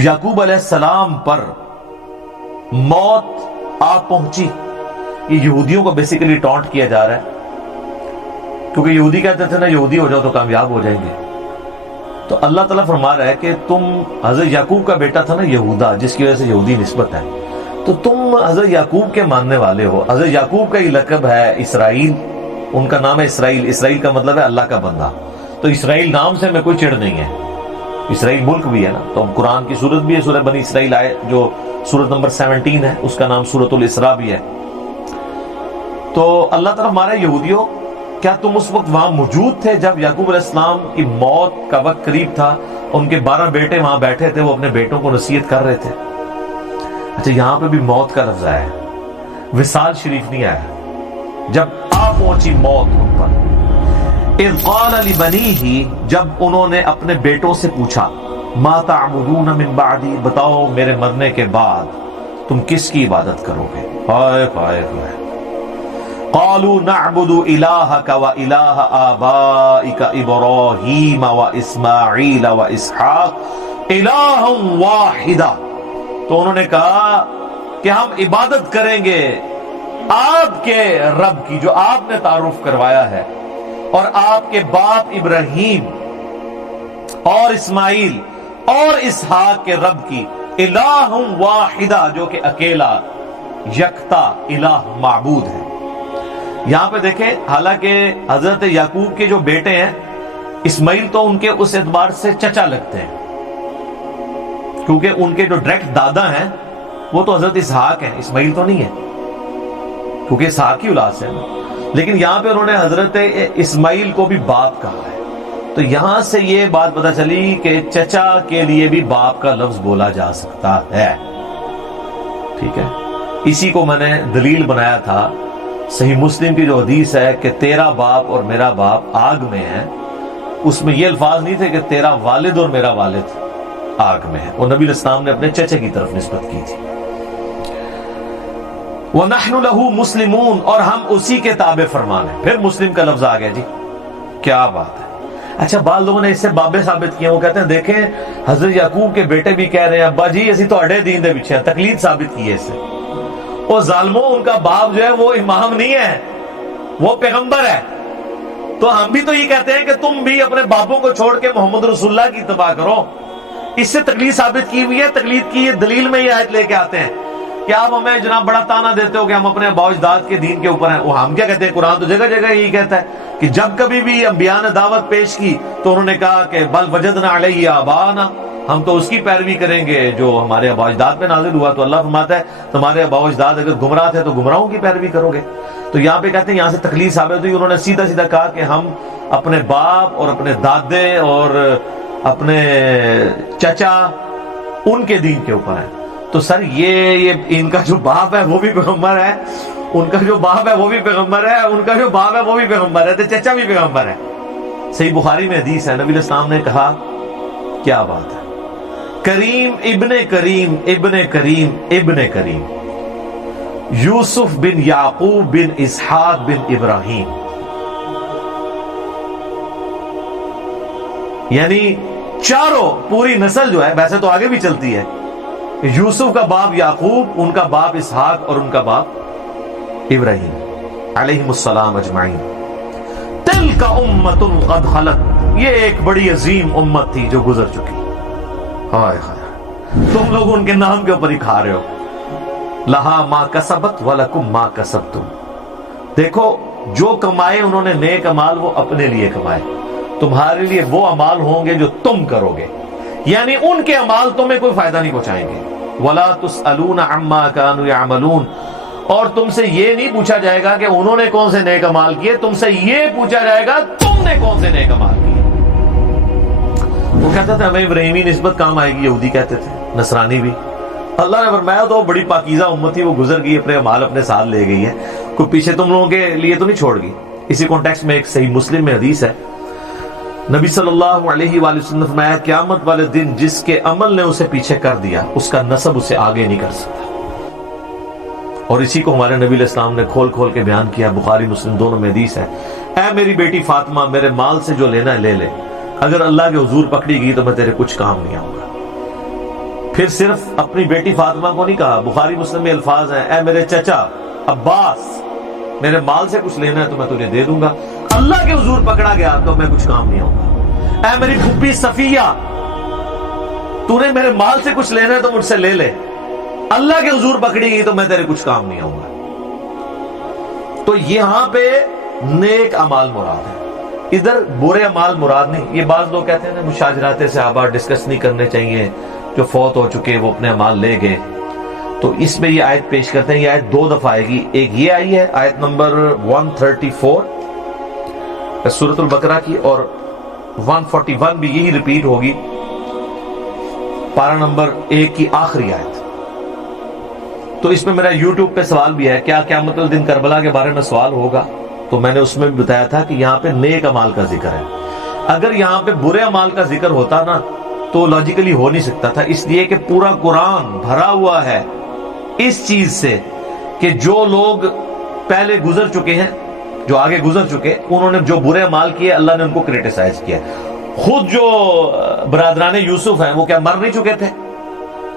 یعقوب علیہ السلام پر موت آ پہنچی. یہ یہودیوں کو بیسیکلی ٹونٹ کیا جا رہا ہے، کیونکہ یہودی کہتے تھے نا یہودی ہو جاؤ تو کامیاب ہو جائیں گے. تو اللہ تعالیٰ فرما رہا ہے کہ تم حضرت یعقوب کا بیٹا تھا نا یہودا، جس کی وجہ سے یہودی نسبت ہے، تو تم حضرت یعقوب کے ماننے والے ہو. حضرت یعقوب کا ہی لقب ہے اسرائیل، ان کا نام ہے اسرائیل. اسرائیل کا مطلب ہے اللہ کا بندہ. تو اسرائیل نام سے میں کوئی چڑ نہیں ہے، اسرائیل ملک بھی ہے نا. تو قرآن کی سورت بھی ہے، سورہ بنی اسرائیل آئے جو سورت نمبر 17 ہے، اس کا نام سورت الاسراء بھی ہے. تو اللہ تعالیٰ ہمارے یہودیوں، کیا تم اس وقت وہاں موجود تھے جب یعقوب علیہ السلام کی موت کا وقت قریب تھا؟ ان کے 12 بیٹے وہاں بیٹھے تھے، وہ اپنے بیٹوں کو نصیحت کر رہے تھے. اچھا، یہاں پہ بھی موت کا لفظ آیا ہے، وصال شریف نہیں آیا. جب آ پہنچی موت ان پر. اذ قال لبنیہ، جب انہوں نے اپنے بیٹوں سے پوچھا، ما تعبدون من بعدی، بتاؤ میرے مرنے کے بعد تم کس کی عبادت کرو گے؟ ہائے ہائے ہائے. قالوا نعبد الہک و الہ آبائک ابراہیم و اسماعیل و اسحاق الہ واحدہ. تو انہوں نے کہا کہ ہم عبادت کریں گے آپ کے رب کی، جو آپ نے تعارف کروایا ہے، اور آپ کے باپ ابراہیم اور اسماعیل اور اسحاق کے رب کی، الہ واحدہ، جو کہ اکیلا یکتا الہ معبود ہے. یہاں پہ دیکھیں، حالانکہ حضرت یعقوب کے جو بیٹے ہیں اسماعیل تو ان کے اس اعتبار سے چچا لگتے ہیں، کیونکہ ان کے جو ڈائریکٹ دادا ہیں وہ تو حضرت اسحاق ہیں، اسماعیل تو نہیں ہے، کیونکہ اسحاق کی اولاد سے ہے. لیکن یہاں پہ انہوں نے حضرت اسماعیل کو بھی باپ کہا ہے. تو یہاں سے یہ بات پتہ چلی کہ چچا کے لیے بھی باپ کا لفظ بولا جا سکتا ہے. ٹھیک ہے، اسی کو میں نے دلیل بنایا تھا. صحیح مسلم کی جو حدیث ہے کہ تیرا باپ اور میرا باپ آگ میں ہے، اس میں یہ الفاظ نہیں تھے کہ تیرا والد اور میرا والد آگ میں ہے. اور نبی علیہ السلام نے اپنے چچے کی طرف نسبت کی تھی. وَنَحْنُ لَهُ مُسْلِمُونَ، اور ہم اسی کے تابع فرمان ہیں. پھر مسلم کا لفظ آ گیا. جی کیا بات ہے. اچھا، بعض لوگوں نے اس سے بابے ثابت کیے. وہ کہتے ہیں دیکھیں حضرت یعقوب کے بیٹے بھی کہہ رہے ہیں ابا جی اسی تو اڈے دین دے پیچھے ہیں، تقلید ثابت کی ہے اس سے. وہ ظالموں، ان کا باپ جو ہے وہ امام نہیں ہے، وہ پیغمبر ہے. تو ہم بھی تو یہ کہتے ہیں کہ تم بھی اپنے باپوں کو چھوڑ کے محمد رسول اللہ کی اتباع کرو. اس سے تقلید ثابت کی ہوئی ہے. تقلید کی یہ دلیل میں یہ آیت لے کے آتے ہیں کہ آپ ہمیں جناب بڑا تانا دیتے ہو کہ ہم اپنے آباء و اجداد کے دین کے اوپر ہیں. وہ ہم کیا کہتے ہیں؟ قرآن تو جگہ جگہ یہی کہتا ہے کہ جب کبھی بھی انبیاء نے دعوت پیش کی تو انہوں نے کہا کہ بل وجدنا علیہ آباءنا، ہم تو اس کی پیروی کریں گے جو ہمارے آباء و اجداد پہ نازل ہوا. تو اللہ فرماتا ہے تمہارے آباء و اجداد اگر گمراہ تھے تو گمراہوں کی پیروی کرو گے. تو یہاں پہ کہتے ہیں یہاں سے تقلید ثابت ہوئی. انہوں نے سیدھا سیدھا کہا کہ ہم اپنے باپ اور اپنے دادے اور اپنے چچا ان کے دین کے اوپر ہیں. تو سر یہ ان کا جو باپ ہے وہ بھی پیغمبر ہے، ان کا جو باپ ہے وہ بھی پیغمبر ہے، ان کا جو باپ ہے وہ بھی پیغمبر ہے، تو چچا بھی پیغمبر ہے. صحیح بخاری میں حدیث ہے، نبی علیہ السلام نے کہا، کیا بات ہے، کریم ابن کریم ابن کریم ابن کریم، یوسف بن یعقوب بن اسحاق بن ابراہیم. یعنی چاروں پوری نسل جو ہے، ویسے تو آگے بھی چلتی ہے، یوسف کا باپ یعقوب، ان کا باپ اسحاق اور ان کا باپ ابراہیم علیہم السلام اجمعین. تلک امت قد خلت، یہ ایک بڑی عظیم امت تھی جو گزر چکی. ہائے ہائے، تم لوگ ان کے نام کے اوپر ہی کھا رہے ہو. لہا ما کسبت ولکم ما کسبتم، دیکھو جو کمائے انہوں نے نیک اعمال وہ اپنے لیے کمائے، تمہارے لیے وہ اعمال ہوں گے جو تم کرو گے. یعنی ان کے اعمال تمہیں کوئی فائدہ نہیں پہنچائیں گے. ولا تسألون عما كانوا يعملون، اور تم سے یہ نہیں پوچھا جائے گا کہ انہوں نے کون سے نیک اعمال کیے، تم سے یہ پوچھا جائے گا تم نے کون سے نیک اعمال کیے. وہ کہتا تھا ہمیں ابراہیمی نسبت کام آئے گی، یہودی کہتے تھے، نصرانی بھی. اللہ نے فرمایا تو بڑی پاکیزہ امت تھی، وہ گزر گئی، اپنے اعمال اپنے ساتھ لے گئی ہے، کوئی پیچھے تم لوگوں کے لیے تو نہیں چھوڑ گئی. اسی کانٹیکسٹ میں ایک صحیح مسلم میں حدیث ہے، نبی صلی اللہ علیہ وآلہ وسلم نے فرمایا قیامت والے دن جس کے عمل نے اسے پیچھے کر دیا اس کا نسب اسے آگے نہیں کر سکتا. اور اسی کو ہمارے نبی علیہ السلام نے کھول کھول کے بیان کیا، بخاری مسلم دونوں میں حدیث ہے، اے میری بیٹی فاطمہ میرے مال سے جو لینا ہے لے لے، اگر اللہ کے حضور پکڑی گئی تو میں تیرے کچھ کام نہیں آؤں گا. پھر صرف اپنی بیٹی فاطمہ کو نہیں کہا، بخاری مسلم میں الفاظ ہیں، اے میرے چچا عباس، میرے مال سے کچھ لینا ہے تو میں تجھے دے دوں گا، اللہ کے حضور پکڑا گیا تو میں کچھ کام نہیں آؤں گا۔ اے میری پھوپھی صفیہ، تو نے میرے مال سے کچھ لینا ہے تو مجھ سے لے لے، اللہ کے حضور پکڑی گئی تو میں تیرے کچھ کام نہیں آؤں گا۔ تو یہاں پہ نیک اعمال مراد ہے، ادھر برے اعمال مراد نہیں۔ یہ بعض لوگ کہتے ہیں نا مشاجرات صحابہ ڈسکس نہیں کرنے چاہیے، جو فوت ہو چکے وہ اپنے اعمال لے گئے، تو اس میں یہ آیت پیش کرتے ہیں۔ یہ آیت 2 دفعہ آئے گی، ایک یہ آئی ہے آیت نمبر 134 سورۃ البقرہ کی، اور 141 بھی یہی ریپیٹ ہوگی پارہ نمبر 1 کی آخری آیت۔ تو اس میں میرا یوٹیوب پہ سوال بھی ہے، کیا قیامت الدن کربلا کے بارے میں سوال ہوگا؟ تو میں نے اس میں بھی بتایا تھا کہ یہاں پہ نیک اعمال کا ذکر ہے، اگر یہاں پہ برے اعمال کا ذکر ہوتا نا تو لاجیکلی ہو نہیں سکتا تھا، اس لیے کہ پورا قرآن بھرا ہوا ہے اس چیز سے کہ جو لوگ پہلے گزر چکے ہیں، جو آگے گزر چکے، انہوں نے جو برے اعمال کیے اللہ نے ان کو کریٹیسائز کیا۔ خود جو برادران یوسف ہیں وہ کیا مر نہیں چکے تھے؟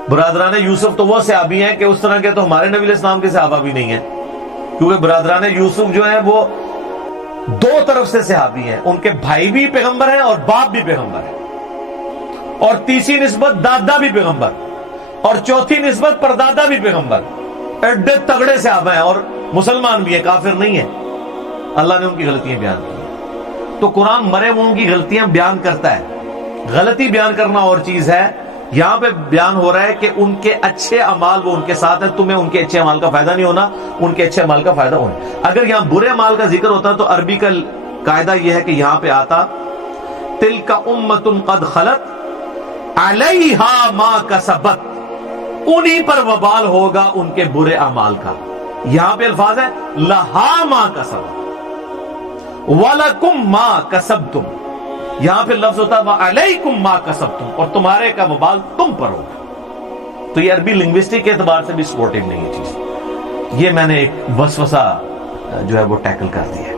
برادران یوسف تو وہ صحابی ہیں کہ اس طرح کے تو ہمارے نبی علیہ السلام کے صحابہ بھی نہیں ہیں، کیونکہ برادران یوسف جو ہیں وہ 2 طرف سے صحابی ہیں، ان کے بھائی بھی پیغمبر ہیں اور باپ بھی پیغمبر ہیں، اور تیسری نسبت دادا بھی پیغمبر، اور چوتھی نسبت پردادا بھی پیغمبر، ایڈے تگڑے صحابہ ہیں، اور مسلمان بھی ہیں، کافر نہیں ہیں۔ اللہ نے ان کی غلطیاں بیان کی ہیں، تو قرآن مرے ہوئوں کی غلطیاں بیان کرتا ہے، غلطی بیان کرنا اور چیز ہے۔ یہاں پہ بیان ہو رہا ہے کہ ان کے اچھے اعمال وہ ان کے ساتھ ہیں، تمہیں ان کے اچھے اعمال کا فائدہ نہیں ہونا، ان کے اچھے اعمال کا فائدہ ہونا۔ اگر یہاں برے اعمال کا ذکر ہوتا تو عربی کا قاعدہ یہ ہے کہ یہاں پہ آتا تلک امۃ قد خلت علیہا ما کسبت، انہی پر وبال ہوگا ان کے برے اعمال کا۔ یہاں پہ الفاظ ہے لہا ما کسبت وَلَكُمْ مَا کَسَبْتُمْ، یہاں پہ لفظ ہوتا ہے وَعَلَيْكُمْ مَا کَسَبْتُمْ، اور تمہارے کا وبال تم پر ہوگا۔ تو یہ عربی لنگوسٹک کے اعتبار سے بھی سپورٹنگ نہیں ہے چیز، یہ میں نے ایک وسوسہ جو ہے وہ ٹیکل کر دیا ہے۔